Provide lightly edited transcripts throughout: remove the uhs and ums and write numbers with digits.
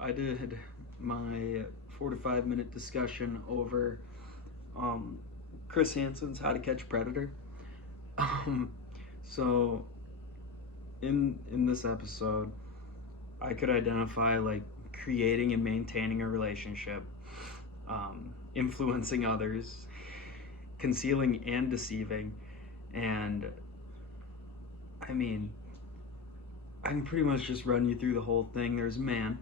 I did my 4 to 5 minute discussion over um, Chris Hansen's How to Catch a Predator. Um, so in this episode, I could identify like creating and maintaining a relationship, influencing others, concealing and deceiving, and I mean, I can pretty much just run you through the whole thing. There's a man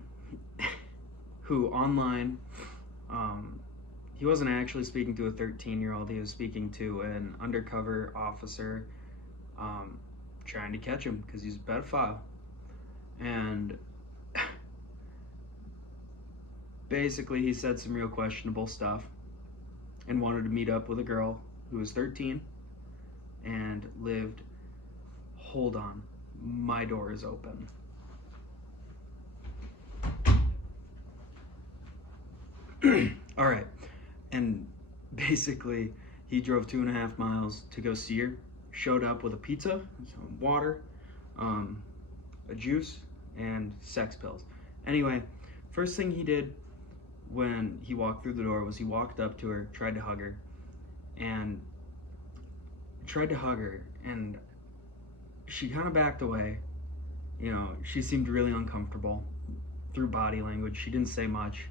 who online, um, he wasn't actually speaking to a 13-year-old. He was speaking to an undercover officer, um, trying to catch him because he's a pedophile. And basically, he said some real questionable stuff and wanted to meet up with a girl who was 13 and lived. Hold on, my door is open. All right, and basically, he drove 2.5 miles to go see her. Showed up with a pizza, some water, a juice, and sex pills. Anyway, first thing he did when he walked through the door was he walked up to her, tried to hug her, and she kind of backed away. You know, she seemed really uncomfortable through body language. She didn't say much.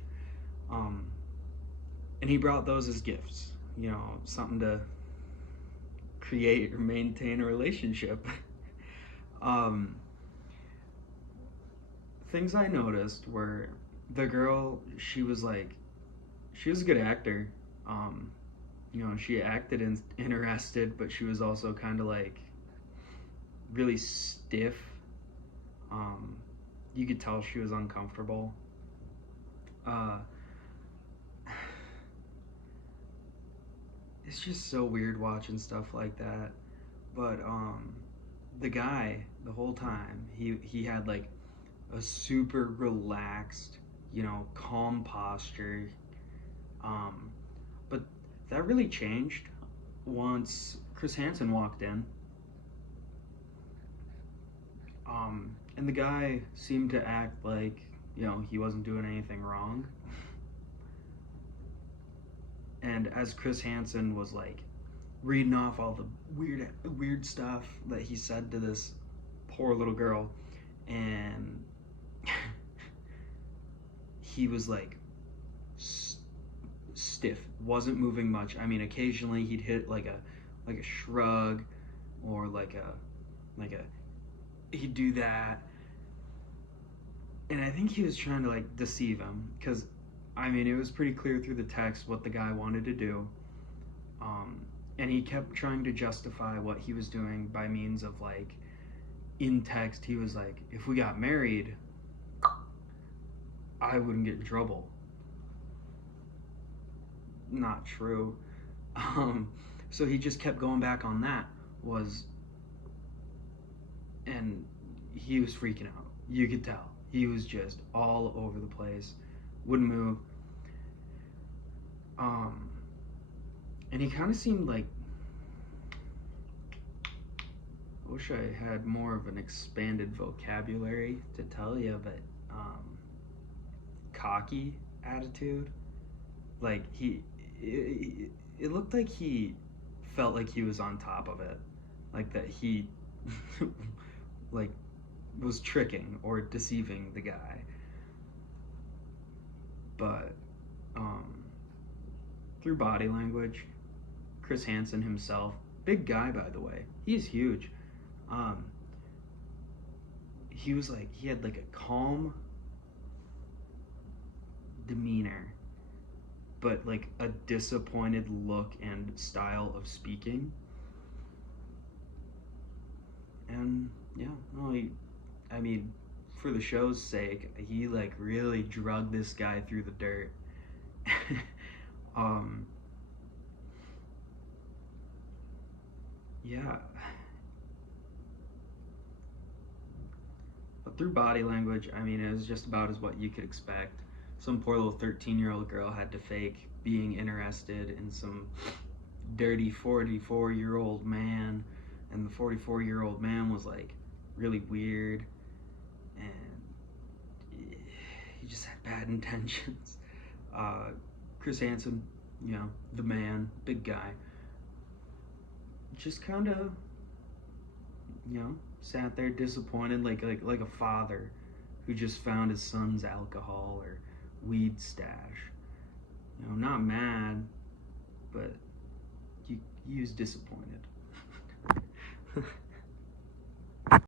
And he brought those as gifts, you know, something to create or maintain a relationship. Things I noticed were the girl, she was a good actor. You know, she acted interested, but she was also kind of like really stiff. You could tell she was uncomfortable. It's just so weird watching stuff like that. But the guy, the whole time, he had like a super relaxed, you know, calm posture. But that really changed once Chris Hansen walked in. And the guy seemed to act like, you know, he wasn't doing anything wrong. And as Chris Hansen was like reading off all the weird stuff that he said to this poor little girl, and he was like stiff, wasn't moving much. I mean, occasionally he'd hit like a shrug or like a he'd do that, and I think he was trying to like deceive him, because I mean, it was pretty clear through the text what the guy wanted to do. And he kept trying to justify what he was doing by means of like, in text, he was like, if we got married, I wouldn't get in trouble. Not true. So he just kept going back on that, and he was freaking out. You could tell. He was just all over the place. Wouldn't move. And he kind of seemed like, I wish I had more of an expanded vocabulary to tell you, but cocky attitude. Like it looked like he felt like he was on top of it, like that he like was tricking or deceiving the guy. But through body language, Chris Hansen himself, big guy by the way, he's huge. He was like, he had like a calm demeanor, but like a disappointed look and style of speaking. And yeah, no, I mean, for the show's sake, he like really drug this guy through the dirt. Yeah. But through body language, I mean, it was just about as what you could expect. Some poor little 13-year-old girl had to fake being interested in some dirty 44-year-old man, and the 44-year-old man was like really weird, and he just had bad intentions. Chris Hansen, the man, big guy, just kind of, sat there disappointed, like a father who just found his son's alcohol or weed stash. Not mad, but he was disappointed.